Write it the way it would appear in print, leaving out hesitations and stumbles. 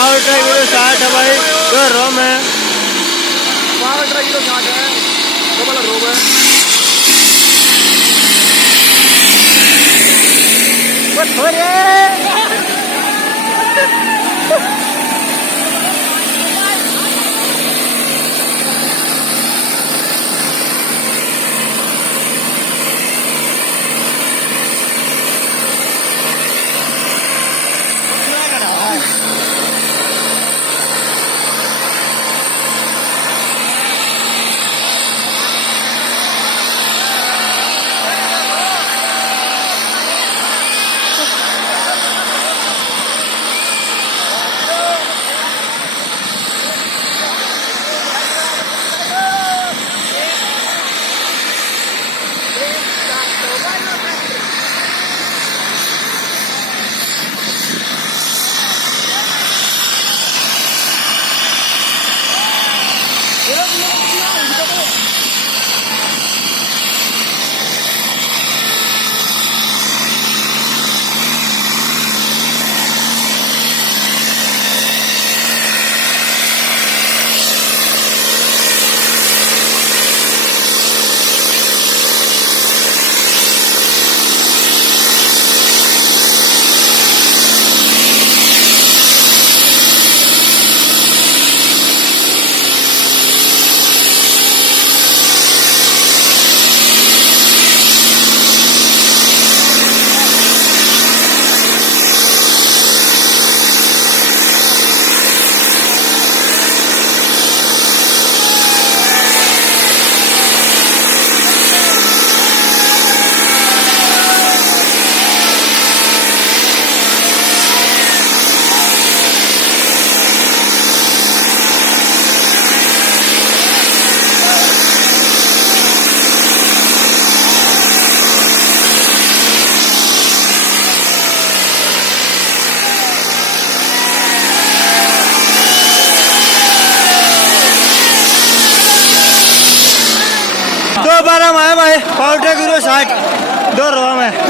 Power track hero 60 है भाई, जो रोम है। पावर ट्रैक हीरो 60 है, डबल रोम है। बारह में है भाई, पावर ट्रैक हीरो 60 दो रोम है।